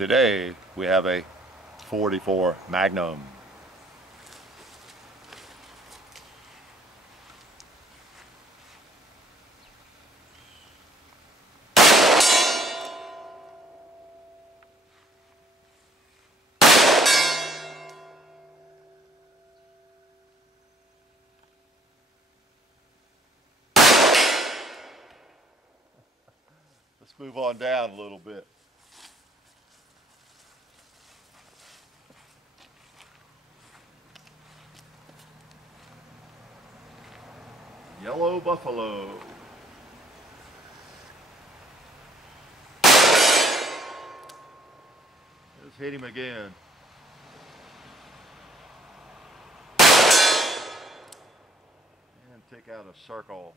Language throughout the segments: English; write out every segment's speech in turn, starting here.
Today we have a 44 Magnum. Let's move on down a little bit. Yellow Buffalo. Let's hit him again. And take out a circle.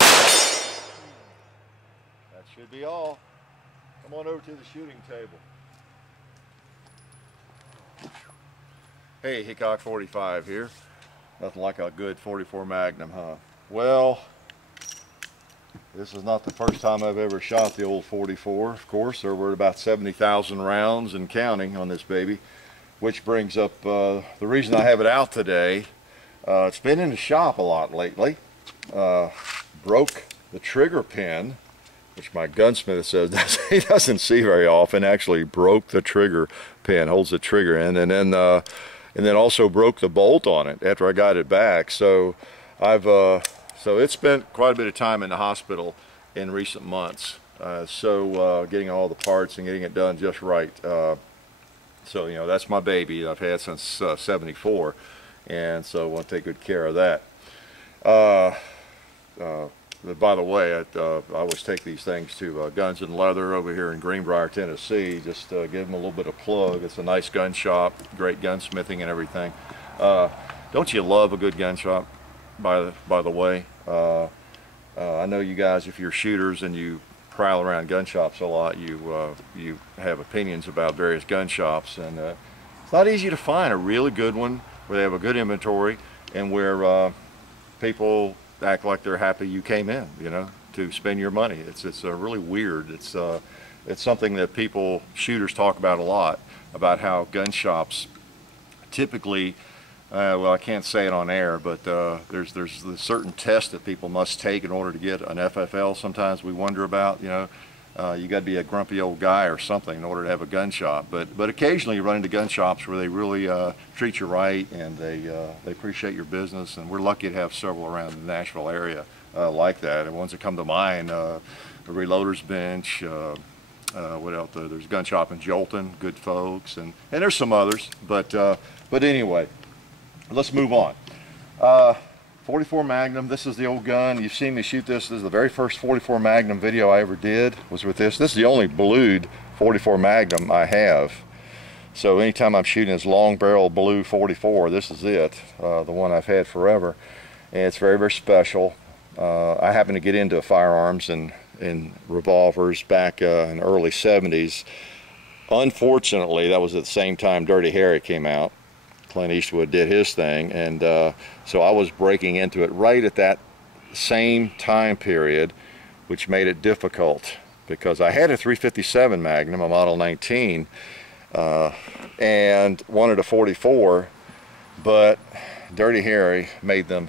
That should be all. Come on over to the shooting table. Hey, Hickok 45 here. Nothing like a good 44 Magnum, huh? Well, this is not the first time I've ever shot the old 44. Of course, there were about 70,000 rounds and counting on this baby, which brings up the reason I have it out today. It's been in the shop a lot lately. Broke the trigger pin, which my gunsmith says he doesn't see very often. Actually broke the trigger pin, holds the trigger in, and then also broke the bolt on it after I got it back. So so it's spent quite a bit of time in the hospital in recent months. Getting all the parts and getting it done just right. So you know, that's my baby I've had since '74, and so I want to take good care of that. By the way, I always take these things to Guns and Leather over here in Greenbrier, Tennessee. Just give them a little bit of plug. It's a nice gun shop, great gunsmithing and everything. Don't you love a good gun shop? By the way, I know you guys, if you're shooters and you prowl around gun shops a lot, you have opinions about various gun shops, and it's not easy to find a really good one where they have a good inventory and where people act like they're happy you came in, you know, to spend your money. It's really weird. It's something that shooters talk about a lot, about how gun shops typically, well, I can't say it on air, but there's a certain test that people must take in order to get an FFL. Sometimes we wonder about, you know, you got to be a grumpy old guy or something in order to have a gun shop. But occasionally you run into gun shops where they really treat you right, and they appreciate your business. And we're lucky to have several around the Nashville area like that. And ones that come to mind, the Reloader's Bench. What else? There's a gun shop in Jolton, good folks, and there's some others. But anyway, let's move on. 44 Magnum, this is the old gun. You've seen me shoot this. This is the very first 44 Magnum video I ever did, was with this. This is the only blued 44 Magnum I have. So anytime I'm shooting this long barrel blue 44, this is it, the one I've had forever. And it's very, very special. I happened to get into firearms and revolvers back in the early 70s. Unfortunately, that was at the same time Dirty Harry came out. Clint Eastwood did his thing, and so I was breaking into it right at that same time period, which made it difficult because I had a 357 Magnum, a Model 19, and wanted a 44, but Dirty Harry made them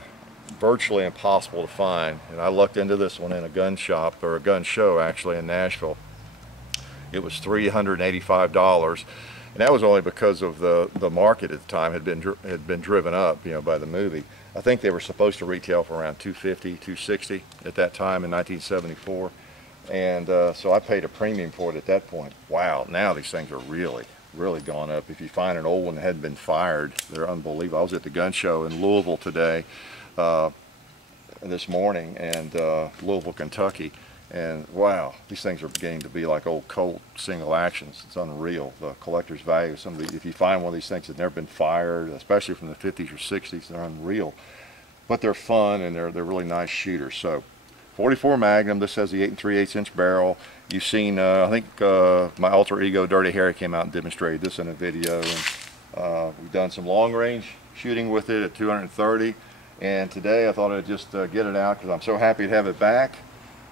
virtually impossible to find. And I lucked into this one in a gun shop, or a gun show actually, in Nashville. It was $385. And that was only because of the market at the time had been driven up, you know, by the movie. I think they were supposed to retail for around $250, $260 at that time in 1974, and so I paid a premium for it at that point. Wow, now these things are really gone up. If you find an old one that hadn't been fired, they're unbelievable. I was at the gun show in Louisville today, this morning, and Louisville, Kentucky. And wow, these things are beginning to be like old Colt single actions. It's unreal, the collector's value. If you find one of these things that never been fired, especially from the 50s or 60s, they're unreal. But they're fun, and they're really nice shooters. So 44 Magnum, this has the 8 3/8 inch barrel. You've seen, I think my alter ego Dirty Harry came out and demonstrated this in a video. And we've done some long range shooting with it at 230. And today I thought I'd just get it out because I'm so happy to have it back.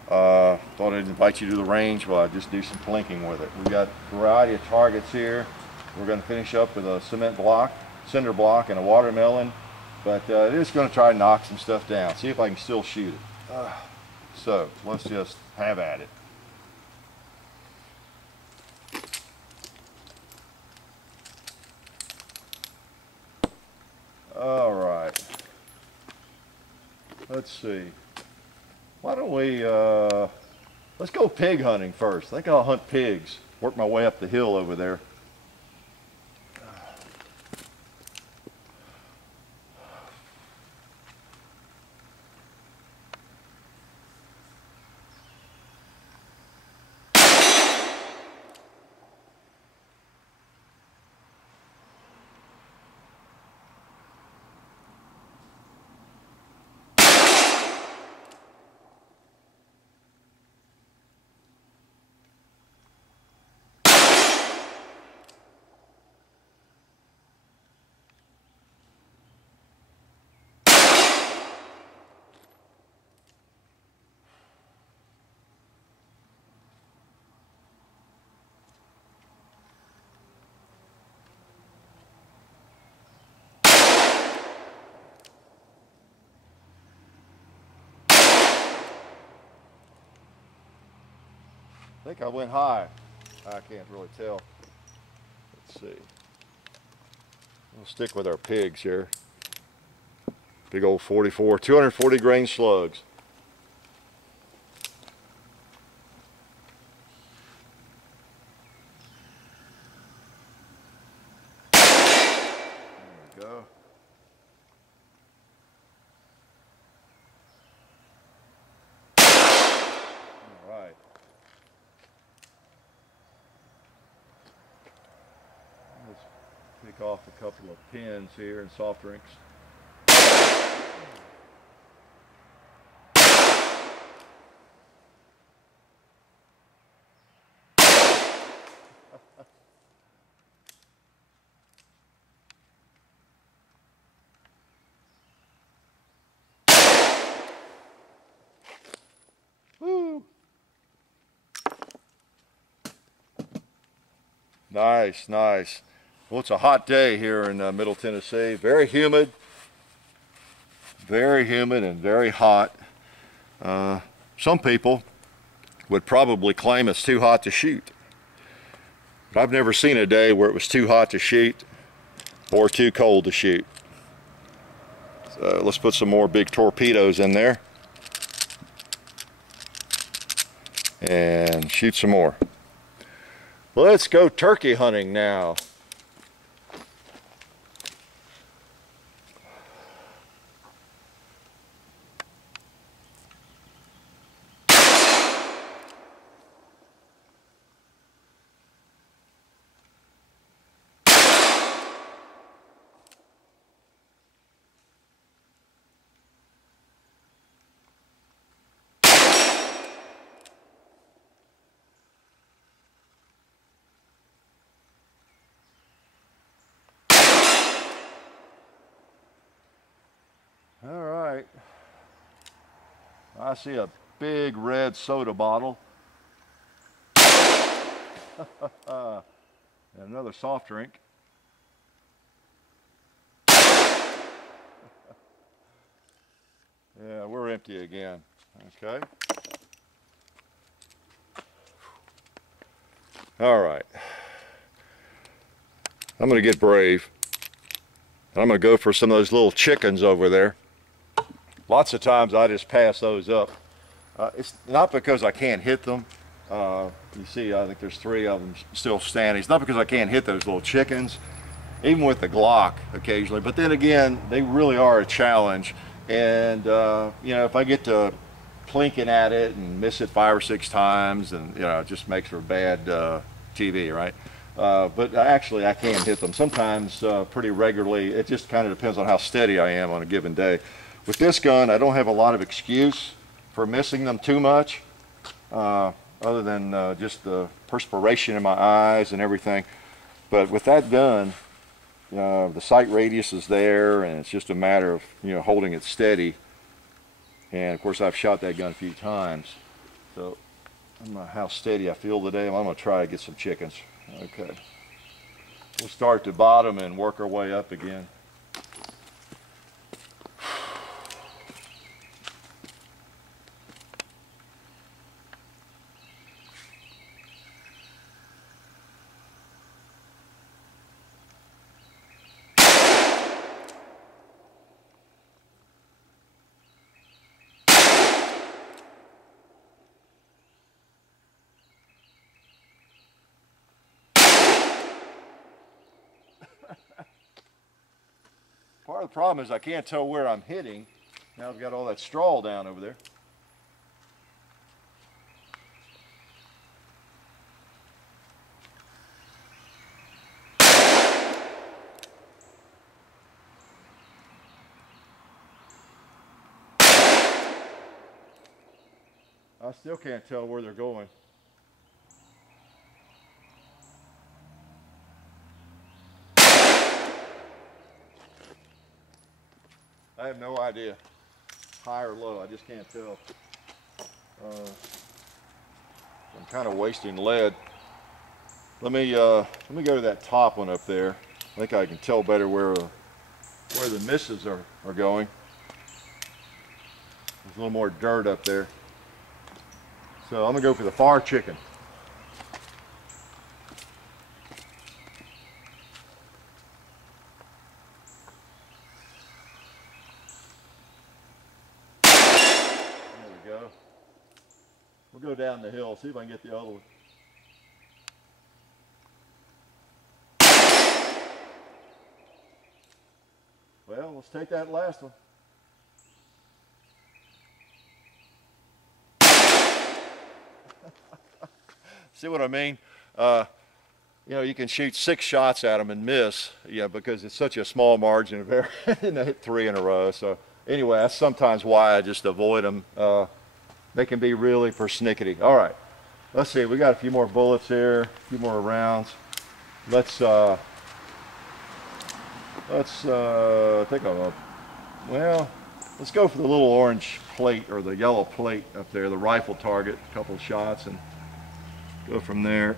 Thought I'd invite you to the range while I just do some plinking with it. We've got a variety of targets here. We're going to finish up with a cement block, cinder block, and a watermelon. But it is going to try to knock some stuff down. See if I can still shoot it. So let's just have at it. All right. Let's see. Why don't we, let's go pig hunting first. I think I'll hunt pigs. Work my way up the hill over there. I think I went high. I can't really tell. Let's see. We'll stick with our pigs here. Big old 44, 240 grain slugs. There we go. All right. Let's pick off a couple of pins here and soft drinks. Woo! Nice, nice. Well, it's a hot day here in Middle Tennessee. Very humid and very hot. Some people would probably claim it's too hot to shoot. But I've never seen a day where it was too hot to shoot or too cold to shoot. So let's put some more big torpedoes in there and shoot some more. Let's go turkey hunting now. All right, I see a big red soda bottle and another soft drink. Yeah, we're empty again. Okay. All right. I'm going to get brave. I'm going to go for some of those little chickens over there. Lots of times I just pass those up. It's not because I can't hit them. You see, I think there's 3 of them still standing. It's not because I can't hit those little chickens, even with the Glock occasionally. But then again, they really are a challenge. And you know, if I get to plinking at it and miss it 5 or 6 times, and you know, it just makes for bad TV, right? But actually, I can hit them sometimes pretty regularly. It just kind of depends on how steady I am on a given day. With this gun, I don't have a lot of excuse for missing them too much, other than just the perspiration in my eyes and everything. But with that gun, the sight radius is there, and it's just a matter of holding it steady. And of course, I've shot that gun a few times. So I don't know how steady I feel today. I'm going to try to get some chickens. Okay. We'll start at the bottom and work our way up again. Part of the problem is I can't tell where I'm hitting. Now I've got all that straw down over there. I still can't tell where they're going. I have no idea, high or low, I just can't tell. I'm kind of wasting lead. Let me go to that top one up there. I think I can tell better where the misses are going. There's a little more dirt up there. So I'm gonna go for the far chicken. We'll go down the hill, see if I can get the other one. Well, let's take that last one. See what I mean? You know, you can shoot 6 shots at them and miss, because it's such a small margin of error, and I hit 3 in a row. So anyway, that's sometimes why I just avoid them. They can be really persnickety. All right, let's see. We got a few more bullets here, a few more rounds. Let's think of let's go for the little orange plate or the yellow plate up there, the rifle target. A couple shots and go from there.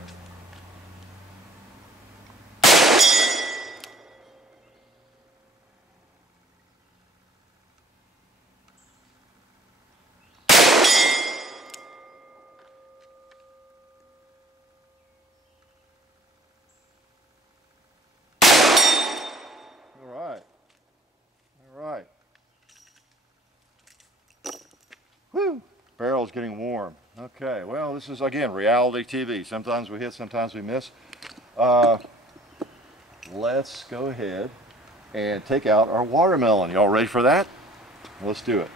Whew, barrel's getting warm. Okay, well, this is, again, reality TV. Sometimes we hit, sometimes we miss. Let's go ahead and take out our watermelon. Y'all ready for that? Let's do it.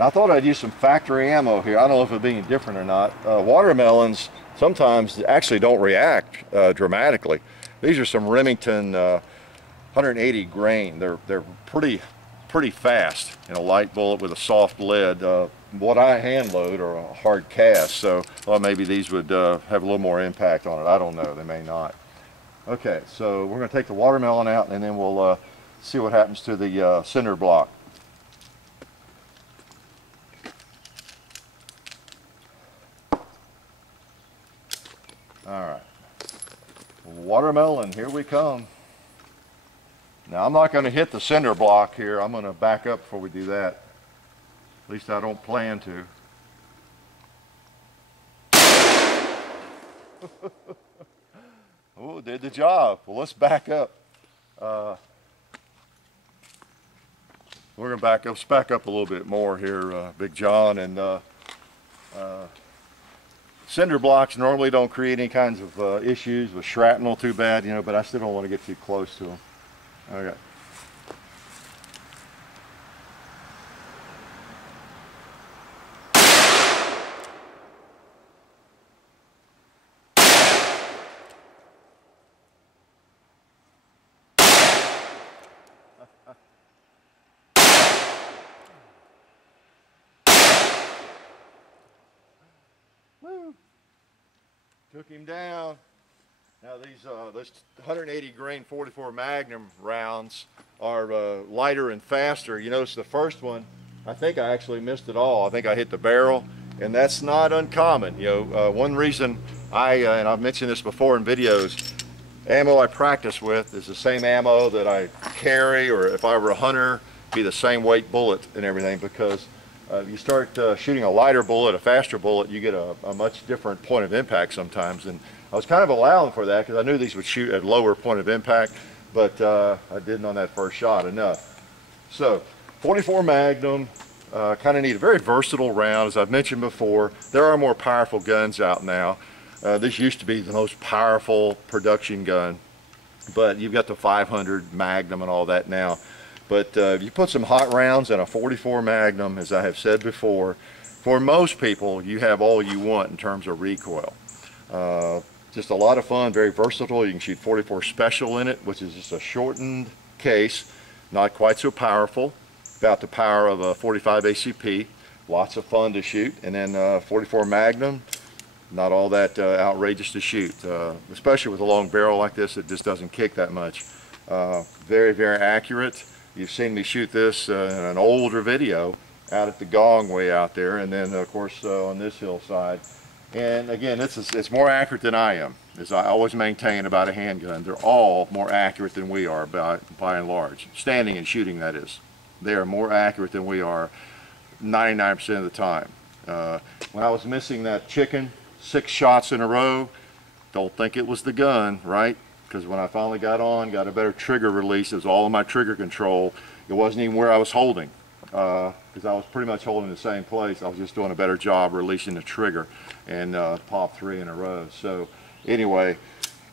Now, I thought I'd use some factory ammo here. I don't know if it's being different or not. Watermelons sometimes actually don't react dramatically. These are some Remington 180 grain. They're pretty fast. Light bullet with a soft lead. What I hand load are a hard cast, so maybe these would have a little more impact on it. I don't know. They may not. Okay, so we're going to take the watermelon out, and then we'll see what happens to the cinder block. All right, watermelon, here we come. Now, I'm not going to hit the cinder block here. I'm going to back up before we do that. At least I don't plan to. Oh, did the job. Well, let's back up. We're going to back up. Let's back up a little bit more here, Big John. And cinder blocks normally don't create any kinds of issues with shrapnel too bad, but I still don't want to get too close to them. Okay. Woo. Took him down. Now these 180 grain 44 Magnum rounds are lighter and faster. You notice the first one, I think I actually missed it all. I think I hit the barrel, and that's not uncommon. One reason and I've mentioned this before in videos, ammo I practice with is the same ammo that I carry, or if I were a hunter, be the same weight bullet and everything, because if you start shooting a lighter bullet, a faster bullet, you get a much different point of impact sometimes. And I was kind of allowing for that because I knew these would shoot at lower point of impact, but I didn't on that first shot enough. So 44 Magnum, kind of neat, a very versatile round. As I've mentioned before, there are more powerful guns out now. This used to be the most powerful production gun, but you've got the 500 Magnum and all that now. But if you put some hot rounds in a 44 Magnum, as I have said before, for most people, you have all you want in terms of recoil. Just a lot of fun, very versatile. You can shoot 44 Special in it, which is just a shortened case, not quite so powerful, about the power of a 45 ACP. Lots of fun to shoot. And then 44 Magnum, not all that outrageous to shoot, especially with a long barrel like this. It just doesn't kick that much. Very, very accurate. You've seen me shoot this in an older video out at the Gong way out there, and then of course on this hillside. And again, it's more accurate than I am, as I always maintain about a handgun. They're all more accurate than we are by and large. Standing and shooting, that is. They are more accurate than we are 99% of the time. When I was missing that chicken 6 shots in a row, don't think it was the gun, right? Because when I finally got a better trigger release, it was all in my trigger control. It wasn't even where I was holding, because I was pretty much holding the same place. I was just doing a better job releasing the trigger, and popped 3 in a row. So anyway,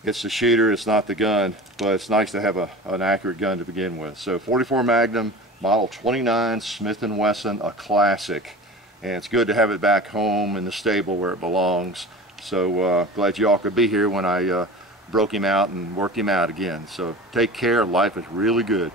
it's the shooter, it's not the gun, but it's nice to have an accurate gun to begin with. So 44 Magnum, model 29, Smith & Wesson, a classic. And it's good to have it back home in the stable where it belongs. So glad you all could be here when I broke him out and worked him out again. So take care, life is really good.